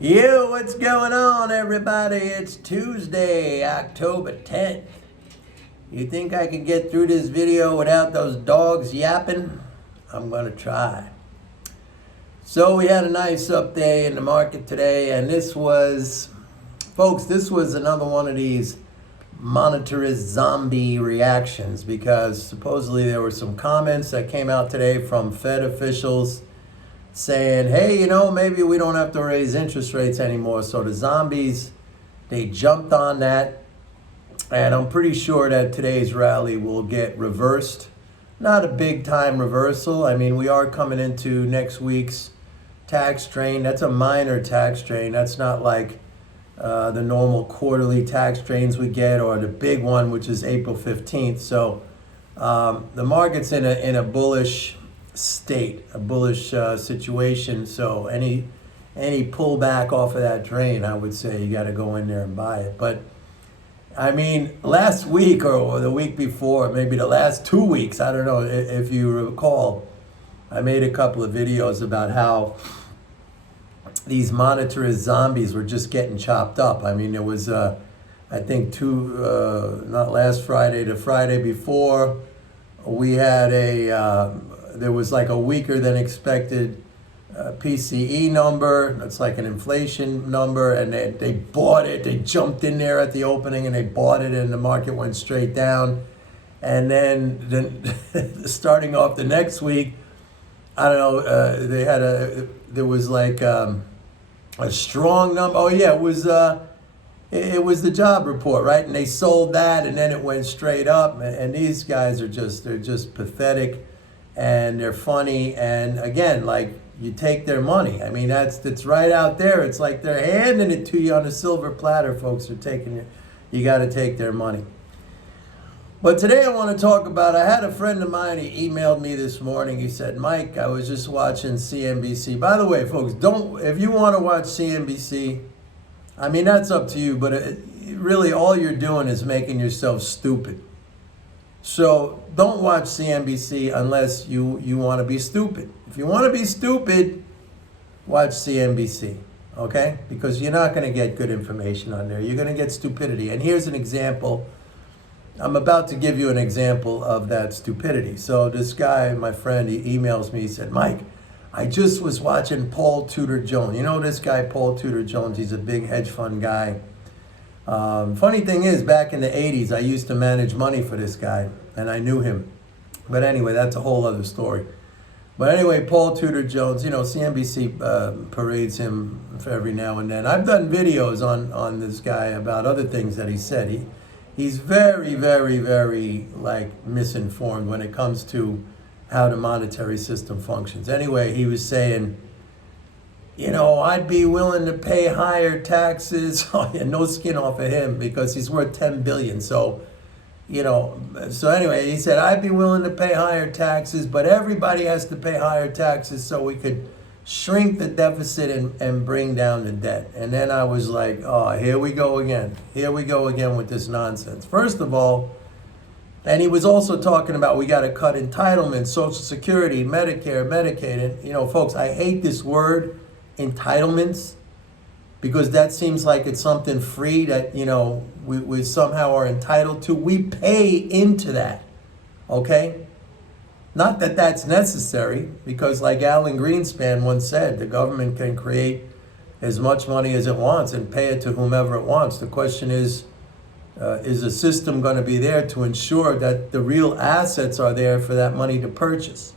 Yo, what's going on, everybody? It's Tuesday, October 10th. You think I can get through this video without those dogs yapping? I'm gonna try. So we had a nice up day in the market today, and this was another one of these monetarist zombie reactions, because supposedly there were some comments that came out today from Fed officials saying, hey, maybe we don't have to raise interest rates anymore. So the zombies, they jumped on that. And I'm pretty sure that today's rally will get reversed. Not a big time reversal. I mean, we are coming into next week's tax strain. That's a minor tax strain. That's not like the normal quarterly tax strains we get, or the big one, which is April 15th. So the market's in a bullish state, a bullish situation. So any pullback off of that train, I would say you got to go in there and buy it. But I mean, last week or the week before, maybe the last 2 weeks, I don't know if you recall, I made a couple of videos about how these monetarist zombies were just getting chopped up. I mean, there was I think not last Friday, the Friday before, we had there was like a weaker than expected PCE number. That's like an inflation number, and they bought it. They jumped in there at the opening and they bought it, and the market went straight down. And then starting off the next week, I don't know, there was like a strong number. Oh yeah, it was the job report, right? And they sold that, and then it went straight up. And these guys they're just pathetic, and they're funny. And again, like, you take their money. I mean, that's right out there. It's like they're handing it to you on a silver platter. Folks are taking it. You got to take their money. But today I want to talk about, I had a friend of mine, he emailed me this morning. He said, Mike, I was just watching CNBC. By the way, folks, if you want to watch CNBC, I mean, that's up to you, but really all you're doing is making yourself stupid. So don't watch CNBC unless you want to be stupid. If you want to be stupid, watch CNBC, okay? Because you're not going to get good information on there. You're going to get stupidity. And here's an example. I'm about to give you an example of that stupidity. So this guy, my friend, he emails me. He said, Mike, I just was watching Paul Tudor Jones. You know this guy, Paul Tudor Jones? He's a big hedge fund guy. Funny thing is, back in the 80s, I used to manage money for this guy, and I knew him. But anyway, that's a whole other story. But anyway, Paul Tudor Jones, CNBC parades him for every now and then. I've done videos on this guy about other things that he said. He's very, very, very, misinformed when it comes to how the monetary system functions. Anyway, he was saying, I'd be willing to pay higher taxes. Oh, yeah, no skin off of him, because he's worth 10 billion. So, so anyway, he said, I'd be willing to pay higher taxes, but everybody has to pay higher taxes so we could shrink the deficit and bring down the debt. And then I was like, oh, here we go again. Here we go again with this nonsense. First of all, and he was also talking about we got to cut entitlements, Social Security, Medicare, Medicaid. And, folks, I hate this word, entitlements, because that seems like it's something free that, we somehow are entitled to. We pay into that, okay? Not that that's necessary, because like Alan Greenspan once said, the government can create as much money as it wants and pay it to whomever it wants. The question is the system going to be there to ensure that the real assets are there for that money to purchase?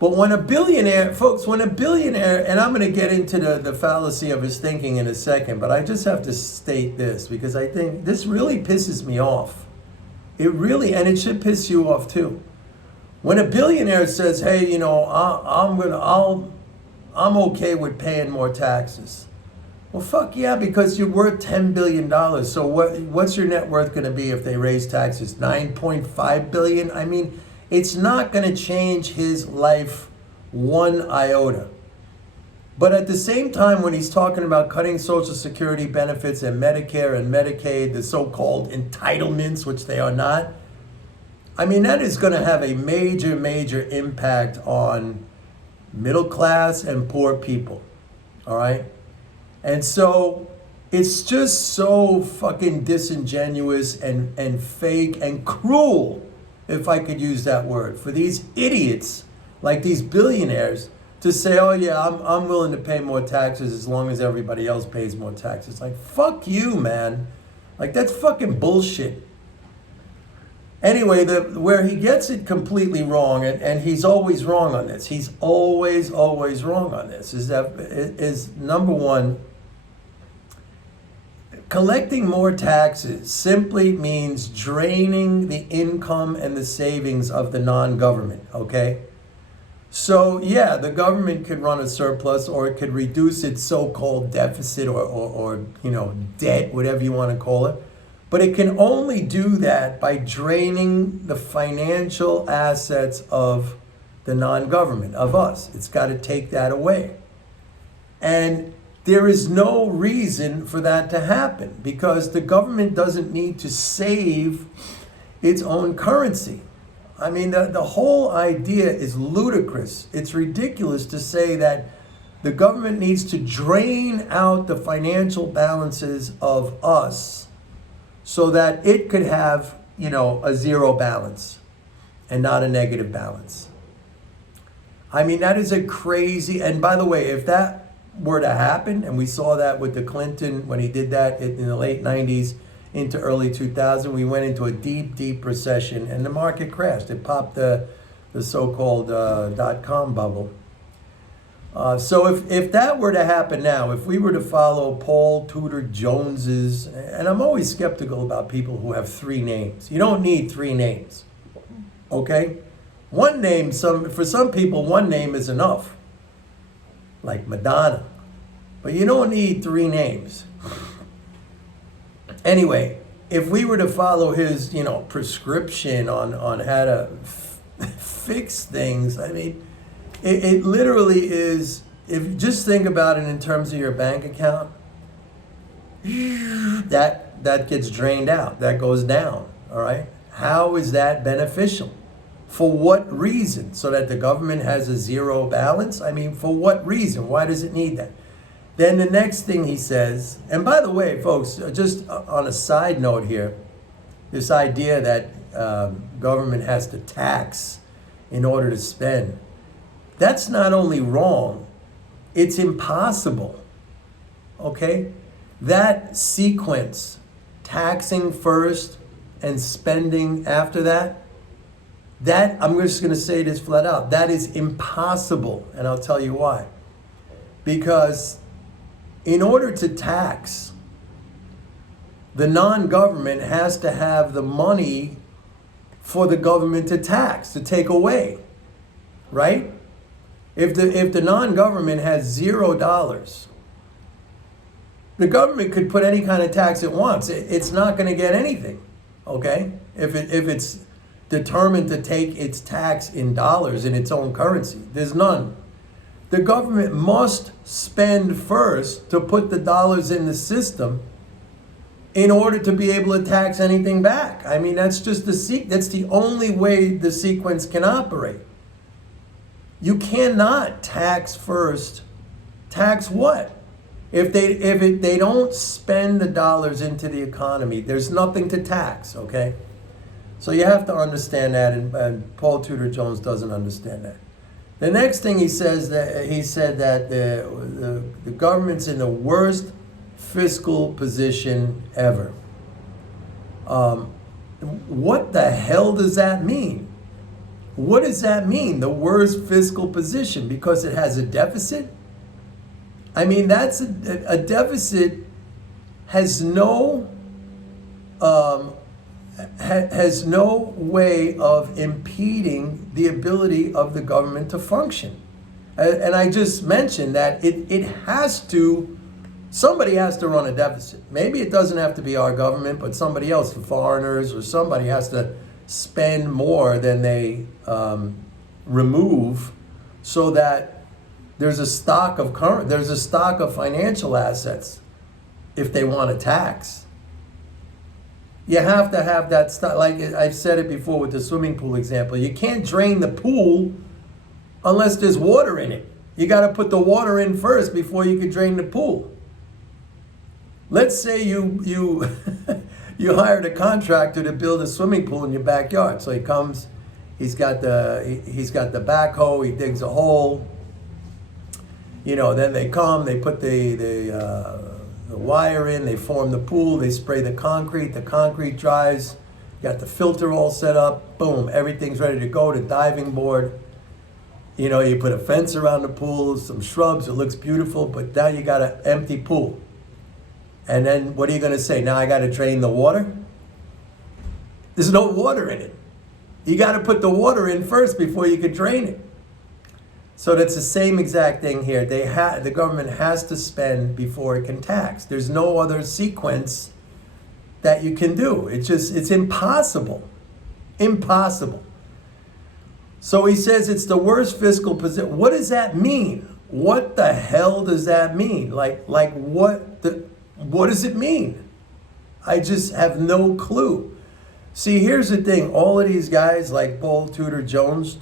But when a billionaire, folks, and I'm going to get into the fallacy of his thinking in a second, but I just have to state this, because I think this really pisses me off. It really, and it should piss you off too. When a billionaire says, hey, I'm okay with paying more taxes. Well, fuck yeah, because you're worth $10 billion. So what's your net worth going to be if they raise taxes? $9.5 billion? I mean, it's not going to change his life one iota. But at the same time, when he's talking about cutting Social Security benefits and Medicare and Medicaid, the so-called entitlements, which they are not, I mean, that is going to have a major, major impact on middle class and poor people, all right? And so it's just so fucking disingenuous and fake and cruel, if I could use that word, for these idiots like these billionaires to say, oh yeah, I'm willing to pay more taxes as long as everybody else pays more taxes. Like, fuck you, man. Like, that's fucking bullshit. Anyway, where he gets it completely wrong, and he's always wrong on this, he's always wrong on this, is number one, collecting more taxes simply means draining the income and the savings of the non-government, okay? So yeah, the government could run a surplus, or it could reduce its so-called deficit or debt, whatever you want to call it. But it can only do that by draining the financial assets of the non-government, of us. It's got to take that away. And there is no reason for that to happen, because the government doesn't need to save its own currency. I mean, the whole idea is ludicrous. It's ridiculous to say that the government needs to drain out the financial balances of us so that it could have, a zero balance and not a negative balance. I mean, that is a crazy, and by the way, if that were to happen, and we saw that with the Clinton, when he did that in the late 90s into early 2000, we went into a deep recession and the market crashed. It popped the so-called dot-com bubble. So if that were to happen now, if we were to follow Paul Tudor Jones's, and I'm always skeptical about people who have three names. You don't need three names, okay? One name, for some people, one name is enough, like Madonna. But you don't need three names. Anyway, if we were to follow his, prescription on how to fix things, I mean, it literally is, if you just think about it in terms of your bank account, that gets drained out, that goes down, all right? How is that beneficial? For what reason? So that the government has a zero balance? I mean, for what reason? Why does it need that? Then the next thing he says, and by the way, folks, just on a side note here, this idea that government has to tax in order to spend, that's not only wrong, it's impossible, okay? That sequence, taxing first and spending after that, I'm just gonna say this flat out, that is impossible, and I'll tell you why. Because in order to tax, the non-government has to have the money for the government to tax, to take away, right? If the non-government has $0, the government could put any kind of tax it wants. It's not going to get anything, okay? If it's determined to take its tax in dollars in its own currency, there's none. The government must spend first to put the dollars in the system in order to be able to tax anything back. I mean, that's just that's the only way the sequence can operate. You cannot tax first. Tax what? If they don't spend the dollars into the economy, there's nothing to tax, okay? So you have to understand that, and Paul Tudor Jones doesn't understand that. The next thing he said that the government's in the worst fiscal position ever. What the hell does that mean? What does that mean, the worst fiscal position? Because it has a deficit? I mean, that's a deficit has no way of impeding the ability of the government to function. And I just mentioned that it has to, somebody has to run a deficit. Maybe it doesn't have to be our government, but somebody else, the foreigners, or somebody has to spend more than they remove, so that there's a stock of financial assets if they want to tax. You have to have that stock. Like I've said it before with the swimming pool example, you can't drain the pool unless there's water in it. You got to put the water in first before you can drain the pool. Let's say you you hired a contractor to build a swimming pool in your backyard. So he comes, he's got the backhoe, he digs a hole. Then they come, they put the wire in, they form the pool, they spray the concrete dries, got the filter all set up, boom, everything's ready to go, the diving board. You put a fence around the pool, some shrubs, it looks beautiful, but now you got an empty pool. And then what are you going to say? Now I got to drain the water? There's no water in it. You got to put the water in first before you could drain it. So that's the same exact thing here. The government has to spend before it can tax. There's no other sequence that you can do. It's impossible. Impossible. So he says it's the worst fiscal position. What does that mean? What the hell does that mean? Like what does it mean? I just have no clue. See, here's the thing. All of these guys like Paul Tudor Jones,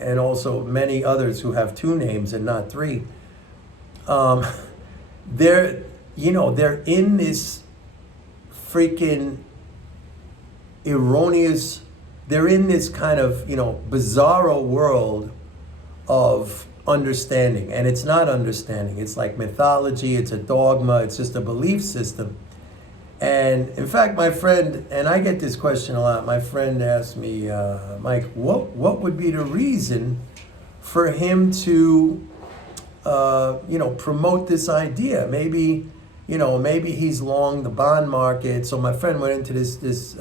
and also many others who have two names and not three, they're in this freaking erroneous, they're in this kind of, bizarro world of understanding. And it's not understanding. It's like mythology, it's a dogma, it's just a belief system. And in fact, my friend, and I get this question a lot, my friend asked me, Mike, what would be the reason for him to, promote this idea? Maybe he's long the bond market. So my friend went into this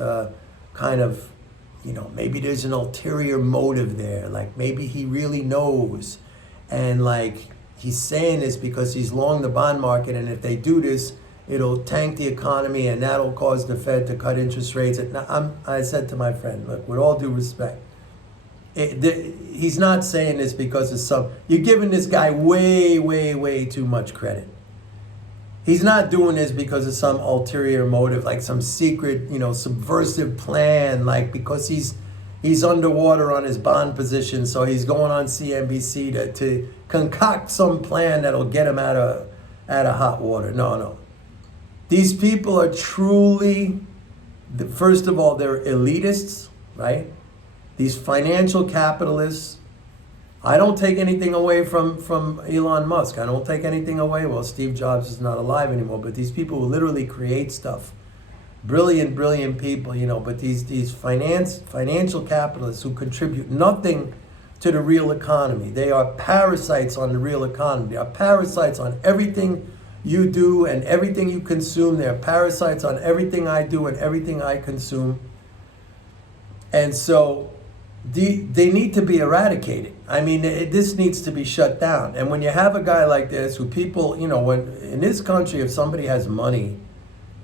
kind of, maybe there's an ulterior motive there. Like maybe he really knows. And like he's saying this because he's long the bond market. And if they do this, it'll tank the economy and that'll cause the Fed to cut interest rates. I said to my friend, look, with all due respect, he's not saying this because of you're giving this guy way, way, way too much credit. He's not doing this because of some ulterior motive, like some secret, subversive plan, like because he's underwater on his bond position, so he's going on CNBC to concoct some plan that'll get him out of hot water. No. These people are truly, first of all, they're elitists, right? These financial capitalists. I don't take anything away from Elon Musk. I don't take anything away. Well, Steve Jobs is not alive anymore, but these people who literally create stuff. Brilliant people, but these financial capitalists who contribute nothing to the real economy. They are parasites on the real economy. They are parasites on everything you do and everything you consume. They're parasites on everything I do and everything I consume. And so they need to be eradicated. I mean, this needs to be shut down. And when you have a guy like this, who people, when in this country, if somebody has money,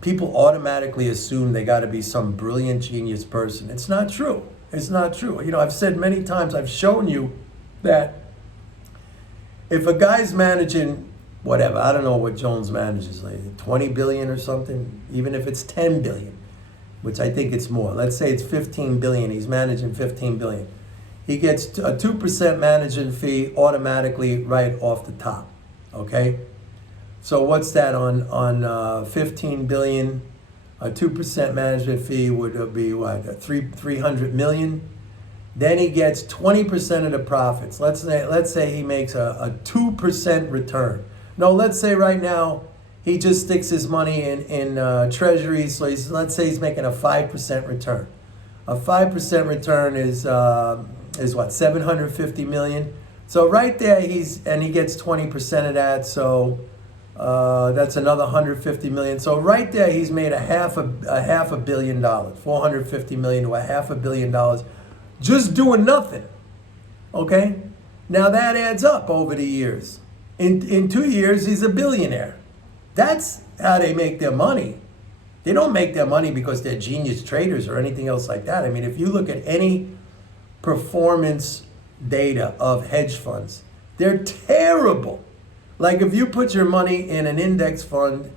people automatically assume they got to be some brilliant genius person. It's not true. It's not true. I've said many times, I've shown you that if a guy's managing whatever, I don't know what Jones manages, like 20 billion or something, even if it's 10 billion, which I think it's more. Let's say it's 15 billion. He's managing 15 billion. He gets a 2% management fee automatically right off the top. Okay? So what's that on 15 billion? A 2% management fee would be what? 300 million. Then he gets 20% of the profits. Let's say he makes a 2% return. No, let's say right now he just sticks his money in treasuries. So let's say he's making a 5% return. A 5% return is what, 750 million. So right there he gets 20% of that. So that's another 150 million. So right there he's made a half a billion dollars, 450 million to a $500 million, just doing nothing. Okay, now that adds up over the years. In 2 years, he's a billionaire. That's how they make their money. They don't make their money because they're genius traders or anything else like that. I mean, if you look at any performance data of hedge funds, they're terrible. Like if you put your money in an index fund,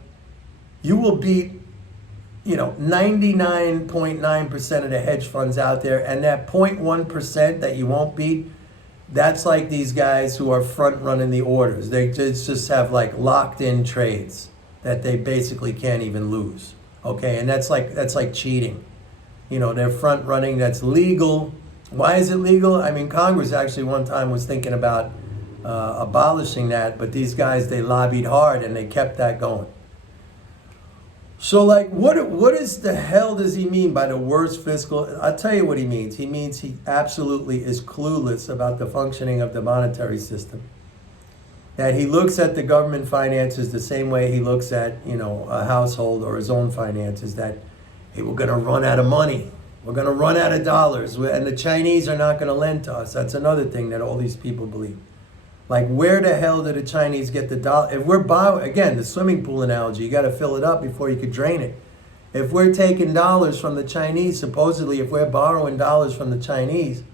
you will beat, 99.9% of the hedge funds out there. And that 0.1% that you won't beat, that's like these guys who are front running the orders. They just have like locked in trades. that they basically can't even lose. Okay, and that's like cheating. They're front running. That's legal. Why is it legal? I mean, Congress actually one time was thinking about abolishing that, but these guys, they lobbied hard and they kept that going. So like, what is the hell does he mean by the worst fiscal? I'll tell you what he means. He means he absolutely is clueless about the functioning of the monetary system. That he looks at the government finances the same way he looks at, a household or his own finances, that, hey, we're going to run out of money. We're going to run out of dollars. And the Chinese are not going to lend to us. That's another thing that all these people believe. Like, where the hell do the Chinese get the dollar? If we're borrowing, again, the swimming pool analogy, you got to fill it up before you could drain it. If we're taking dollars from the Chinese, supposedly if we're borrowing dollars from the Chinese,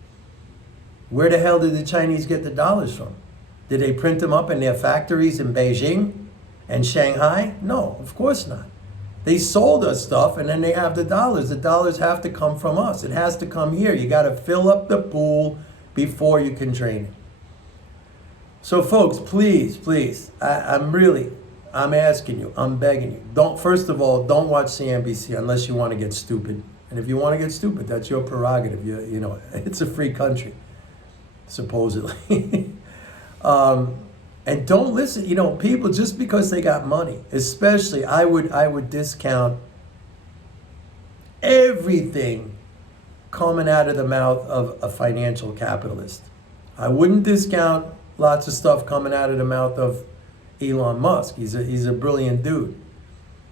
where the hell did the Chinese get the dollars from? Did they print them up in their factories in Beijing and Shanghai? No, of course not. They sold us stuff and then they have the dollars. The dollars have to come from us. It has to come here. You got to fill up the pool before you can drain it. So folks, please, I'm asking you, I'm begging you. First of all, don't watch CNBC unless you want to get stupid. And if you want to get stupid, that's your prerogative. It's a free country, supposedly. And don't listen, people, just because they got money, especially, I would discount everything coming out of the mouth of a financial capitalist. I wouldn't discount lots of stuff coming out of the mouth of Elon Musk. He's a brilliant dude.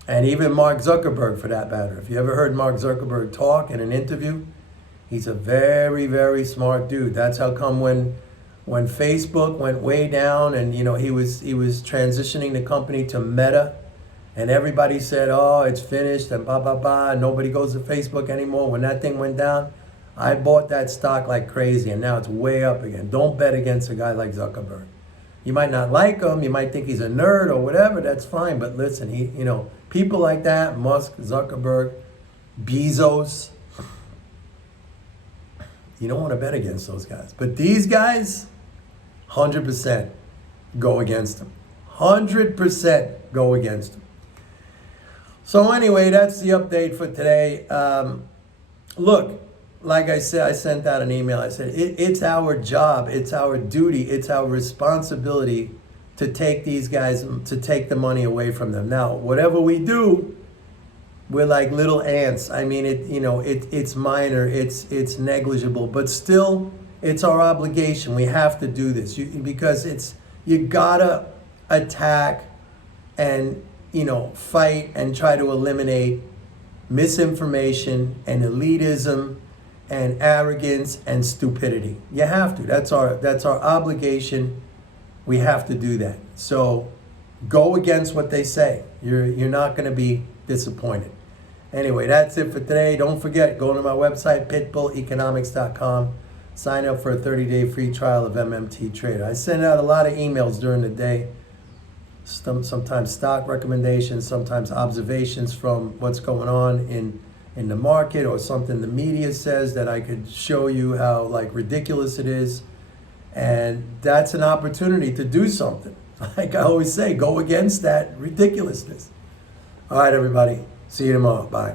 And even Mark Zuckerberg, for that matter. If you ever heard Mark Zuckerberg talk in an interview, he's a very, very smart dude. That's how come when Facebook went way down and he was transitioning the company to Meta, and everybody said, oh, it's finished and blah blah blah, and nobody goes to Facebook anymore. When that thing went down, I bought that stock like crazy, and now it's way up again. Don't bet against a guy like Zuckerberg. You might not like him, you might think he's a nerd or whatever, that's fine, but listen, people like that, Musk, Zuckerberg, Bezos, you don't want to bet against those guys. But these guys, 100% go against them. 100% go against them. So anyway, that's the update for today. Look, like I said, I sent out an email. I said, it's our job, it's our duty, it's our responsibility to take these guys, to take the money away from them. Now, whatever we do, we're like little ants. I mean, it's minor, it's negligible, but still, it's our obligation. We have to do this because you gotta attack and fight and try to eliminate misinformation and elitism and arrogance and stupidity. You have to. That's our obligation. We have to do that. So go against what they say. You're not going to be disappointed. Anyway, that's it for today. Don't forget, go to my website, pitbulleconomics.com. Sign up for a 30-day free trial of MMT Trader. I send out a lot of emails during the day. Sometimes stock recommendations, sometimes observations from what's going on in the market, or something the media says that I could show you how ridiculous it is. And that's an opportunity to do something. Like I always say, go against that ridiculousness. All right, everybody. See you tomorrow. Bye.